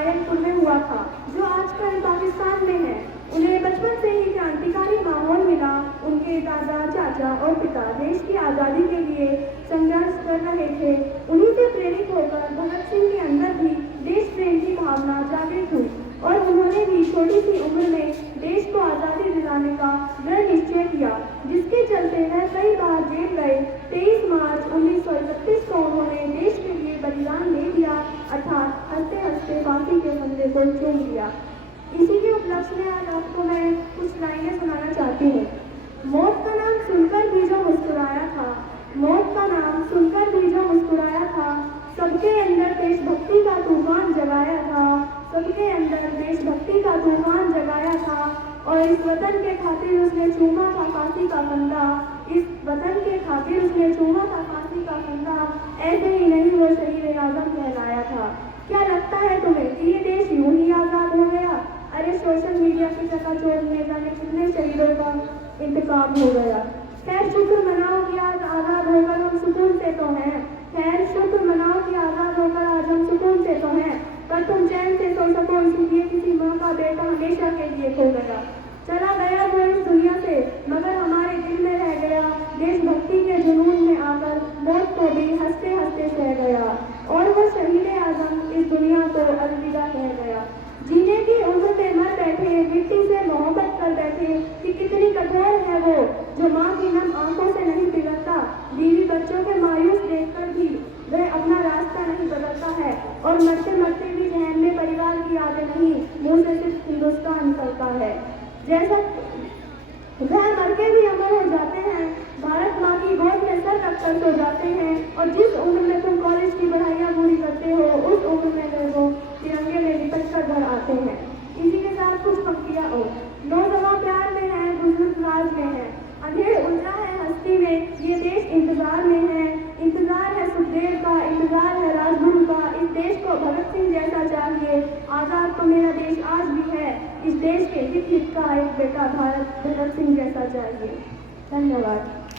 नारायणपुर में हुआ था, जो आजकल पाकिस्तान में है। उन्हें बचपन से ही क्रांतिकारी माहौल मिला। उनके दादा, चाचा और पिता देश की आज़ादी के लिए संघर्ष कर रहे थे। उन्हीं से प्रेरित होकर भगत सिंह के अंदर भी देश प्रेम की भावना जागृत हुई और उन्होंने भी छोटी सी उम्र में देश को आज़ादी दिलाने का दृढ़ निश्चय किया, जिसके चलते वह कई बार जेल गए। 23 मार्च 1931 को उन्होंने देश के लिए बलिदान दे दिया, अर्थात हंसते हंसते फांसी के फंदे को चूम लिया। इसी के उपलक्ष्य में आज आपको मैं कुछ लाइनें सुनाना चाहती हूँ। मौत का नाम सुनकर भी जो मुस्कुराया था, मौत का नाम सुनकर भी जो मुस्कुराया था, सबके अंदर देशभक्ति का तूफान जगाया था, सबके अंदर देशभक्ति का तूफान जगाया था। और इस वतन के खातिर उसने चूमा था फांसी का फंदा, इस वतन के खातिर उसने चूमा था फांसी का फंदा। ऐसे ही नहीं वो शहीद आजम कहलाया था। क्या लगता है तुम्हें कि ये देश यूं ही आज़ाद हो गया? अरे सोशल मीडिया की चकाचौंध में जाने कितने शहीदों का इंतकाम हो गया। खैर शुक्र मनाओ कि आज आज़ाद होकर हम सुकून से तो हैं, खैर शुक्र मनाओ कि आज़ाद होकर आज हम सुकून से तो हैं, पर तुम चैन से सो सको इसलिए किसी माँ का बेटा हमेशा के लिए खो गया। चला गया वो इस दुनिया से मगर हमारे दिल में रह गया, देशभक्ति के जुनून में आकर मौत को भी हंसते हंसते सह गया और वो शहीद आजम इस दुनिया को अलविदा कह गया। जीने की उम्र में मर बैठे, मिट्टी से मोहब्बत कर बैठे कि कितनी कठोर है वो जो माँ की नम आंखों से नहीं पिघलता, बीवी बच्चों के मायूस देखकर भी वह अपना रास्ता नहीं बदलता है और मरते मरते भी जहन में परिवार की यादें नहीं, मुंह से सिर्फ हिंदुस्तान निकलता है। जैसा वह मर के भी अमर हो जाते हैं, भारत माँ की गोद में सर रखकर सो जाते हैं और जिस उम्र में तुम कॉलेज की पढ़ाइयाँ पूरी करते हो उस उम्र में वो तिरंगे में लिपट कर घर आते हैं। इसी के साथ कुछ पंक्तियाँ और। नौजवान प्यार में है, बुजुर्ग राज में है, अंधेर उलझा है हस्ती में, ये देश इंतजार में है, इंतजार है सुखदेव का, इंतजार है राजगुरु का। इस देश को भगत सिंह जैसा चाहिए, आज़ाद तो मेरा देश आज भी है, इस देश के हित हित का एक बेटा भारत भगत सिंह जैसा चाहिए। धन्यवाद।